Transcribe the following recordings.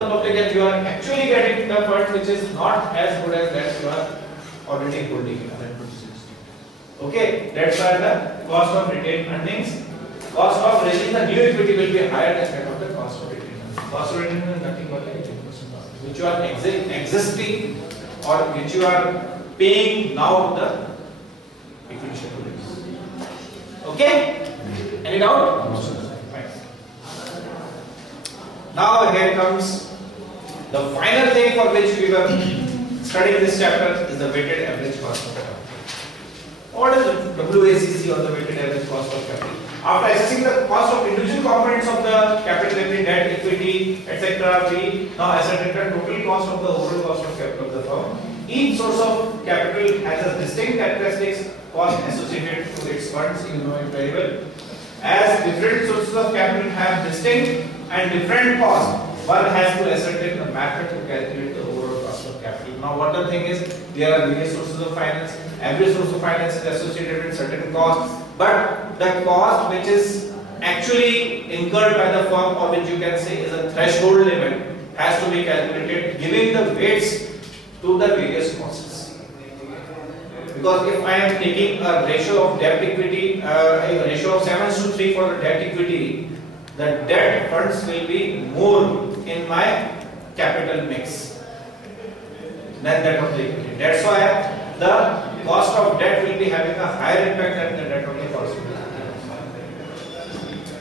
public and you are actually getting the funds which is not as good as that you are already holding. Okay, that's why the cost of retained earnings, cost of raising the new equity will be higher than that of the cost of retained earnings. Cost of retained earnings is nothing but 18% which you are existing or which you are paying now to the equity shareholders. Okay? Any doubt? Fine. Now here comes the final thing for which we were studying this chapter is the weighted average cost of capital. What is the WACC or the weighted average cost of capital? After assessing the cost of individual components of the capital, debt, equity, etc., we now ascertain the total cost of the overall cost of capital of the firm. Each source of capital has a distinct characteristics, cost associated to its funds. You know it very well. As different sources of capital have distinct and different costs, one has to ascertain the method to calculate the overall cost of capital. Now, what the thing is, there are various sources of finance. Every source of finance is associated with certain costs, but the cost which is actually incurred by the firm, or which you can say is a threshold limit, has to be calculated giving the weights to the various costs. Because if I am taking a ratio of debt equity, a ratio of 7:3 for the debt equity, the debt funds will be more in my capital mix than that of the equity. That's why the cost of debt will be having a higher impact than the debt of the corporate.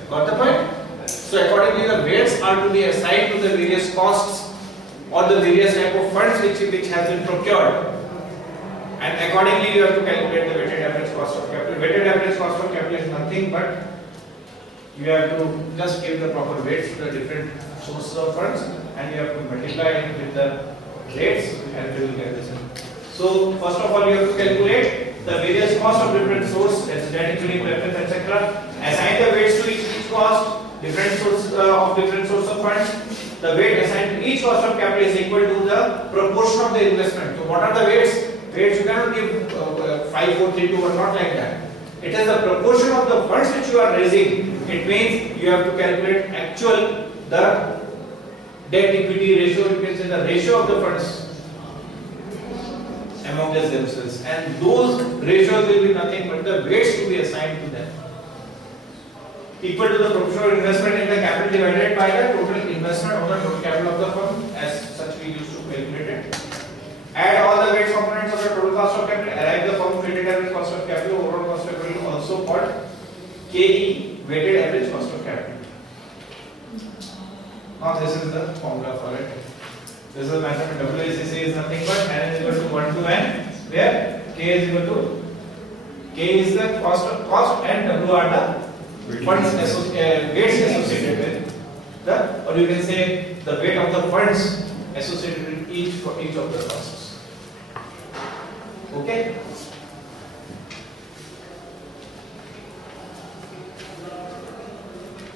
Got the point? So accordingly, the weights are to be assigned to the various costs or the various type of funds which has been procured, and accordingly you have to calculate the weighted average cost of capital. Weighted average cost of capital is nothing but you have to just give the proper weights to the different sources of funds, and you have to multiply it with the rates, and you will get this. So first of all, you have to calculate the various costs of different sources, that's debt, equity, preference, etc. Assign the weights to each cost, different source of different source of funds. The weight assigned to each cost of capital is equal to the proportion of the investment. So what are the weights? Weights you cannot give 5, 4, 3, 2, 1, not like that. It is the proportion of the funds which you are raising. It means you have to calculate actual the debt equity ratio, you can say the ratio of the funds among themselves, and those ratios will be nothing but the weights to be assigned to them, equal to the proportion of investment in the capital divided by the total investment of the total capital of the firm. As such, we used to calculate it. Add all the weights components of the total cost of capital, arrive the firm's weighted average cost of capital. Overall cost of capital, also called KE, weighted average cost of capital. Now this is the formula for it. This is the method. WACC is nothing but n is equal to 1 to n, where k is equal to k is the cost and w are the funds weights associated with the, or you can say the weight of the funds associated with each of the costs. Okay.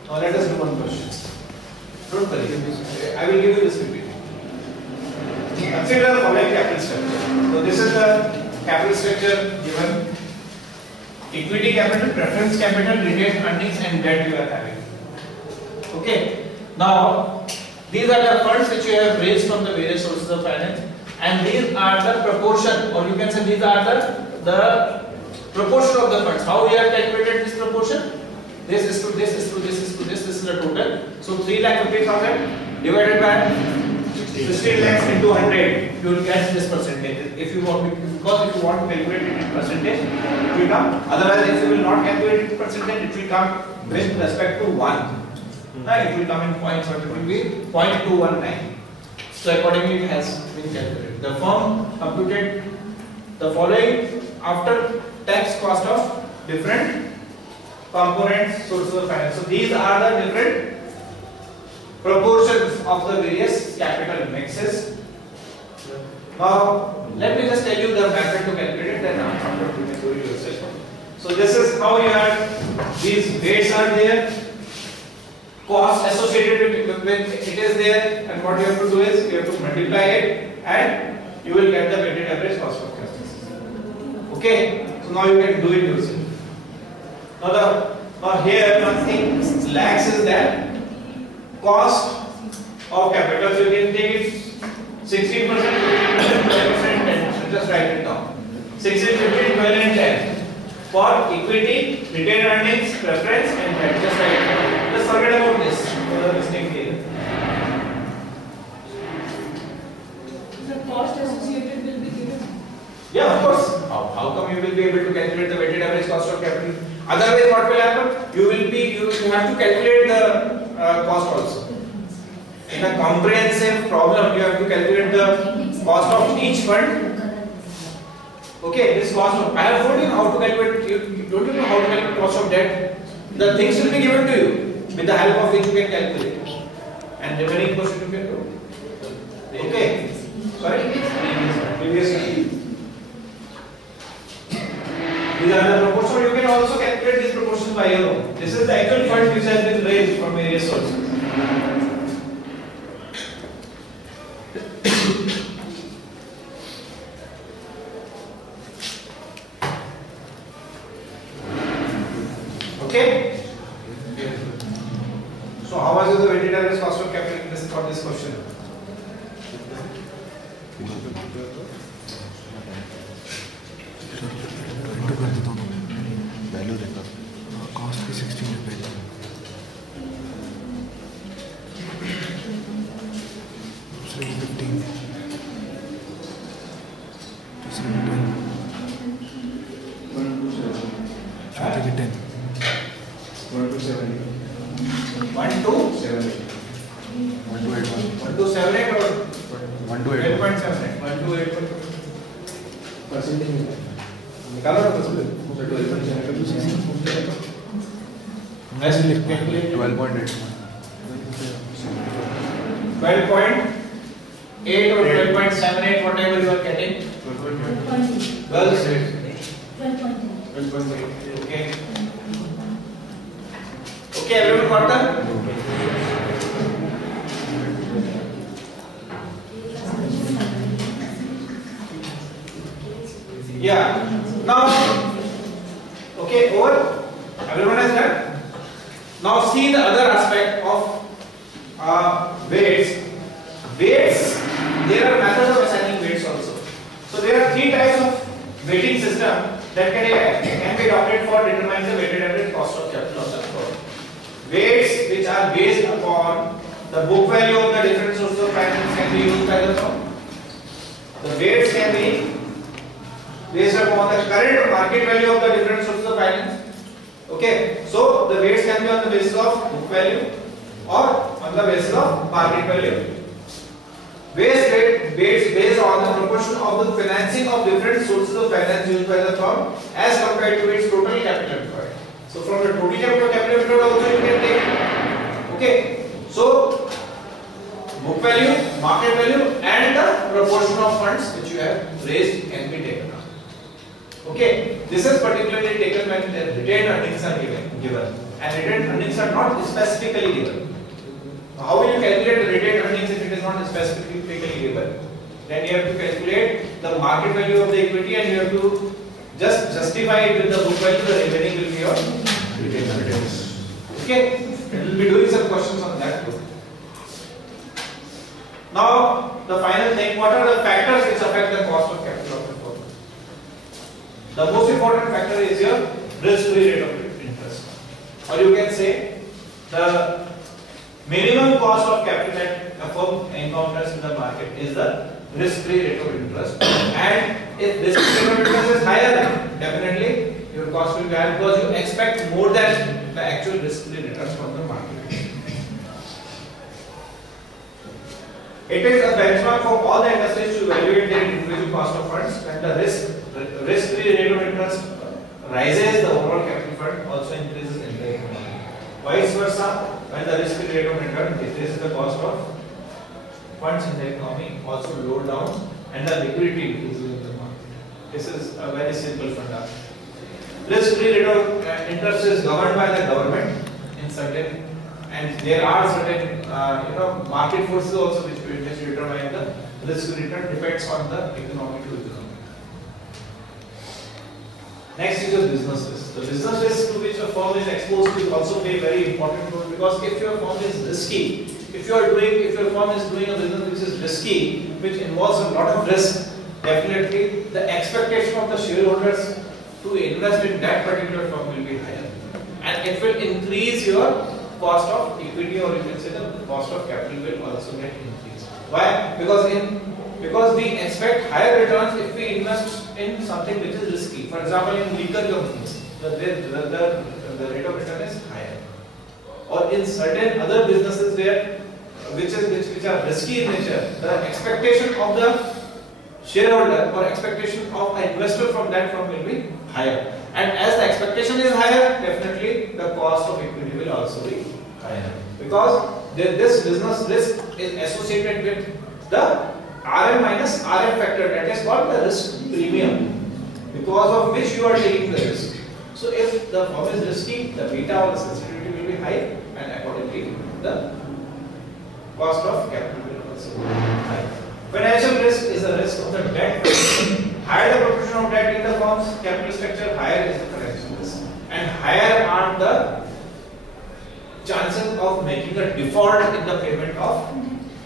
Now let us do one question. Don't worry, I will give you this repeat. Consider the following capital structure. So this is the capital structure given: equity capital, preference capital, retained earnings, and debt you are having. Okay. Now these are the funds which you have raised from the various sources of finance, and these are the proportion, or you can say these are the proportion of the funds. How we have calculated this proportion? This is to this is to this is to this. This is the total. So 3,50,000 divided by 16 lakhs into 100, you will get this percentage. If you want, because if you want to calculate it in percentage, it will come. Otherwise, if you will not calculate it in percentage, it will come with respect to 1. It will come in points, or it will be 0.219. So accordingly, it has been calculated. The firm computed the following after tax cost of different components, sources of finance. So these are the different proportions of the various capital mixes. Now let me just tell you the method to calculate it, then after you can do it yourself. So this is how you are, these weights are there, cost associated with it is there, and what you have to do is you have to multiply it and you will get the weighted average cost of capital. Okay, so now you can do it yourself. Now here one thing lacks is that cost of capital. So you can take it 16%, 12%, 10%. Just write it down. 16, 15, 12 and 10 for equity, retained earnings, preference and debt. Just write it down. Just forget about this. Mistake here. The cost associated will be given. Yeah, of course. How come you will be able to calculate the weighted average cost of capital? Otherwise, what will happen? You have to calculate the cost also. In a comprehensive problem, you have to calculate the cost of each fund. Okay, this cost of, I have told you how to calculate. Don't you know how to calculate cost of debt? The things will be given to you with the help of which you can calculate, and remaining portion you can do. Okay. Sorry. Previous. These are the proportions. You can also calculate these proportions by your own. This is the actual fund which has been raised from various sources. Okay. So how much is the weighted average cost of capital for this question? Value देखा cost की 16 है पहले दूसरे की 15 तीसरे की 12 चौथे की 10 1 to 7 8 or 1 to 8 12.78 1 to 8 percentage निकालो ना परसेंटेज 12.8 ऐसे लिखते हैं 12.8 12.8 or 12.78 whatever you are getting 12.8 okay okay everyone got that yeah now okay over everyone has done now see the other aspect of weights there are methods of assigning weights also so there are three types of weighting system that can be adopted for determining the weighted average cost of capital of the firm weights which are based upon the book value of the different sources of finance can be used by the firm the weights can be based upon the current market value of the different sources of finance. Okay, so the weights can be on the basis of book value or on the basis of market value. Weights based on the proportion of the financing of different sources of finance used by the firm as compared to its total capital employed. So from the total capital employed also you can take. Okay, so book value, market value, and the proportion of funds which you have raised can be taken. Okay, this is particularly taken when the retained earnings are given, and retained earnings are not specifically given. How will you calculate the retained earnings if it is not specifically given? Then you have to calculate the market value of the equity, and you have to just justify it with the book value. The remaining will be your retained earnings. Okay, we will be doing some questions on that too. Now, the final thing: what are the factors which affect the cost of capital of the firm? The most important factor is your risk-free rate of interest, or you can say the minimum cost of capital that a firm encounters in the market is the risk-free rate of interest. And if risk-free rate of interest is higher, definitely your cost will be higher because you expect more than the actual risk-free returns from the market. It is a benchmark for all the industries to evaluate their individual cost of funds. When the risk-free rate of interest rises, the overall capital fund also increases in the economy. Vice versa, when the risk-free rate of return decreases, the cost of funds in the economy also low down, and the liquidity increases in the market. This is a very simple funda. Risk-free rate of interest is governed by the government in certain, and there are certain market forces also which determine the risk-free return. Depends on the economy to economy. Next is your business risk. The business risk to which a firm is exposed will also play a very important role, because if your firm is risky, if your firm is doing a business which is risky, which involves a lot of risk, definitely the expectation of the shareholders to invest in that particular firm will be higher, and it will increase your cost of equity, or you can say the cost of capital will also get increased. Why? Because we expect higher returns if we invest in something which is risky. For example, in liquor companies, the rate of return is higher, or in certain other businesses where which are risky in nature, the expectation of the shareholder or expectation of an investor from that firm will be higher, and as the expectation is higher, definitely the cost of equity will also be higher, because this business risk is associated with the RM minus RM factor, that is called the risk premium, because of which you are taking the risk. So if the firm is risky, the beta or the sensitivity will be high, and accordingly the cost of capital will also be high. Financial risk is the risk of the debt. Higher the proportion of debt in the firm's capital structure, higher is the financial risk, and higher are the chances of making a default in the payment of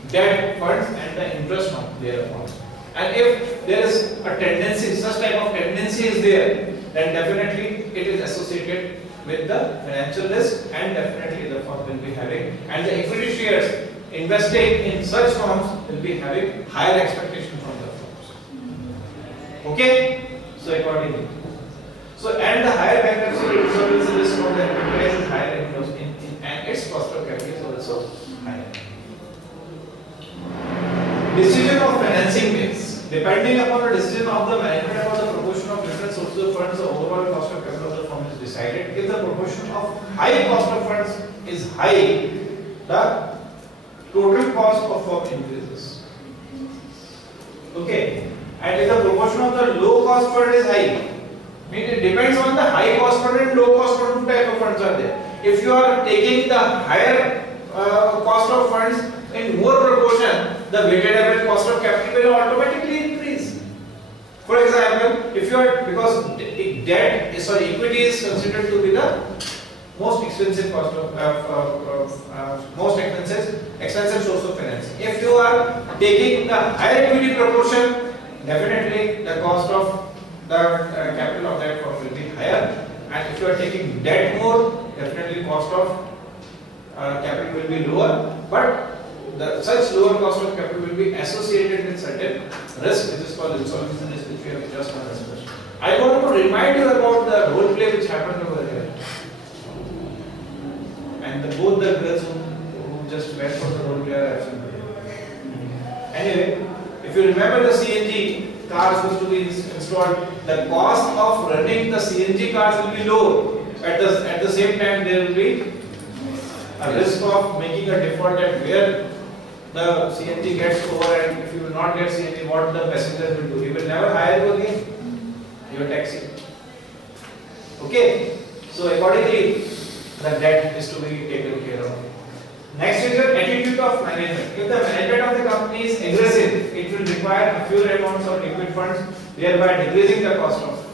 debt funds and the interest on their account. And if there is a tendency, such type of tendency is there, then definitely it is associated with the financial risk, and definitely the firm will be having, and the equity shares investing in such firms will be having higher expectation from the firms. Okay? So accordingly. So, and the higher bankruptcy insolvency risk of the enterprise is higher and its cost of capital is also higher. Decision of financing mix. Depending upon the decision of the management about the proportion of different sources of funds, the overall cost of capital of the firm is decided. If the proportion of high cost of funds is high, the total cost of firm increases. Okay, and if the proportion of the low cost fund is high, means it depends on the high cost fund and low cost fund, two type of funds are there. If you are taking the higher cost of funds in more proportion, the weighted average cost of capital will automatically increase. For example, if you are, because debt is, or equity is considered to be the most expensive cost of most expensive source of financing. If you are taking the higher equity proportion, definitely the cost of the capital of that firm will be higher, and if you are taking debt more, definitely cost of capital will be lower, but such lower cost of capital will be associated with certain risk, which is called insolvency risk, which we have just discussed. I want to remind you about the role play which happened over here, and both the girls who just went for the role play are absent today. Anyway, if you remember, the CNG cars used to be installed, the cost of running the CNG cars will be low. At the same time, there will be a risk of making a default at where the CNG gets over, and if you will not get CNG, what the passenger will do? He will never hire you again, your taxi. Okay, so accordingly, the debt is to be taken care of. Next is your attitude of management. If the management of the company is aggressive, it will require a few amounts of liquid funds, thereby decreasing the cost of.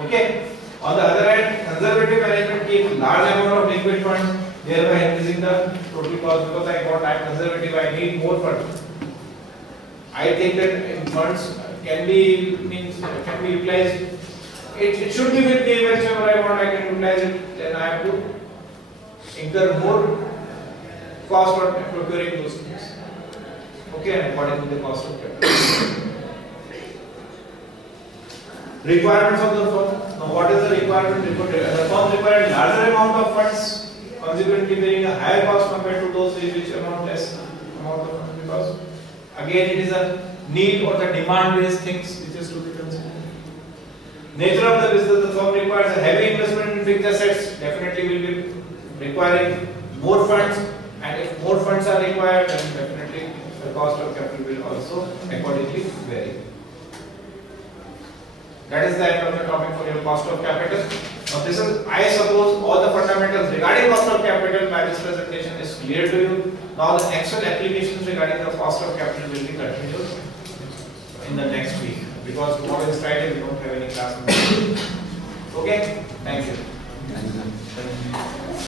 Okay. On the other hand, conservative management keeps large amount of liquid funds, thereby increasing the total cost, because I'm conservative, I need more funds. I think that funds can be utilized. It should be with me whenever I want, I can utilize it. Then I have to incur more cost for procuring those things. Okay, and according to the cost of capital. Requirements of the firm. Now, what is the requirement? The firm requires larger amount of funds, consequently bearing a higher cost compared to those which amount less amount of funds, because again it is a need or the demand based things which is to be considered. Nature of the business, the firm requires a heavy investment in fixed assets, definitely will be requiring more funds, and if more funds are required, then definitely the cost of capital will also accordingly vary. That is the end of the topic for your cost of capital. Now this is, I suppose, all the fundamentals regarding cost of capital by this presentation is clear to you. Now the actual applications regarding the cost of capital will be continued in the next week, because tomorrow is Friday, we don't have any class. Okay, thank you.